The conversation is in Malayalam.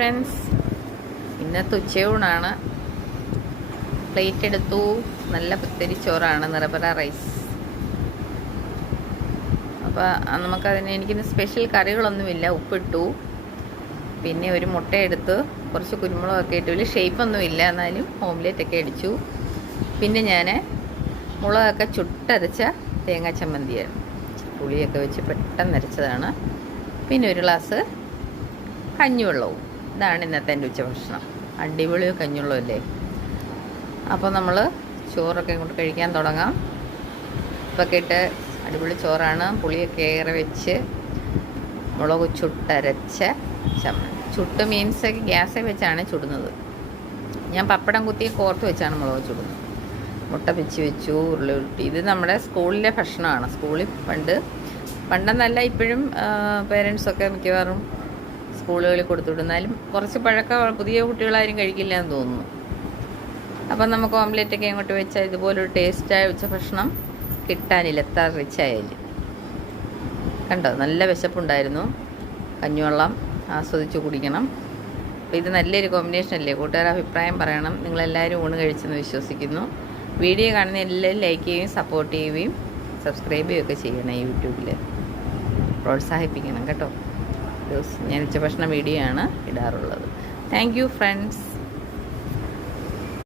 ഫ്രണ്ട്സ്, ഇന്നത്തെ ഉച്ചയൂണാണ്. പ്ലേറ്റ് എടുത്തു. നല്ല കുത്തരിച്ചോറാണ്, നിറപറ റൈസ്. അപ്പോൾ നമുക്കതിന് എനിക്കിന്ന് സ്പെഷ്യൽ കറികളൊന്നുമില്ല. ഉപ്പിട്ടു, പിന്നെ ഒരു മുട്ട എടുത്ത് കുറച്ച് കുരുമുളകൊക്കെ ഇട്ടു. വലിയ ഷേപ്പൊന്നുമില്ല, എന്നാലും ഓംലെറ്റൊക്കെ അടിച്ചു. പിന്നെ ഞാൻ മുളകൊക്കെ ചുട്ടരച്ച തേങ്ങാ ചമ്മന്തിയാണ്, പുളിയൊക്കെ വെച്ച് പെട്ടെന്ന് അരച്ചതാണ്. പിന്നെ ഒരു ഗ്ലാസ് കഞ്ഞിവെള്ളവും. ഇതാണ് ഇന്നത്തെ എൻ്റെ ഉച്ചഭക്ഷണം. അടിപൊളിയോ കഞ്ഞിവെള്ളമല്ലേ. അപ്പോൾ നമ്മൾ ചോറൊക്കെ ഇങ്ങോട്ട് കഴിക്കാൻ തുടങ്ങാം. ഉപ്പൊക്കെ ഇട്ട് അടിപൊളി ചോറാണ്. പുളിയൊക്കെ ഏറെ വെച്ച് മുളക് ചുട്ടരച്ച ചമ്മന്തി. ചുട്ട് മീൻസ് ഗ്യാസിൽ വെച്ചാണ് ചുടുന്നത്. ഞാൻ പപ്പടം കുത്തി കോർത്ത് വെച്ചാണ് മുളക് ചുടുന്നത്. മുട്ട പിച്ച് വെച്ചു, ഉരുളി ഉരുട്ടി. ഇത് നമ്മുടെ സ്കൂളിലെ ഭക്ഷണമാണ്. സ്കൂളിൽ പണ്ടെന്നല്ല, ഇപ്പോഴും പേരൻസൊക്കെ മിക്കവാറും സ്കൂളുകളിൽ കൊടുത്തുവിടുന്നാലും കുറച്ച് പുതിയ കുട്ടികളാരും കഴിക്കില്ല എന്ന് തോന്നുന്നു. അപ്പം നമുക്ക് ഓംലെറ്റൊക്കെ അങ്ങോട്ട് വെച്ചാൽ ഇതുപോലൊരു ടേസ്റ്റായ ഉച്ചഭക്ഷണം കിട്ടാനില്ല, എത്ര റിച്ചായാലും. കണ്ടോ, നല്ല വിശപ്പുണ്ടായിരുന്നു. കഞ്ഞിവെള്ളം ആസ്വദിച്ച് കുടിക്കണം. അപ്പോൾ ഇത് നല്ലൊരു കോമ്പിനേഷൻ അല്ലേ? കൂട്ടുകാരുടെ അഭിപ്രായം പറയണം. നിങ്ങളെല്ലാവരും ഊണ് കഴിച്ചെന്ന് വിശ്വസിക്കുന്നു. വീഡിയോ കാണുന്ന എല്ലാവരും ലൈക്ക് ചെയ്യുകയും സപ്പോർട്ട് ചെയ്യുകയും സബ്സ്ക്രൈബ് ചെയ്യുകയൊക്കെ ചെയ്യണം. യൂട്യൂബിൽ പ്രോത്സാഹിപ്പിക്കണം കേട്ടോ. ഞാൻ ഉച്ചഭക്ഷണ വീഡിയോ ആണ് ഇടാറുള്ളത്. Thank you friends.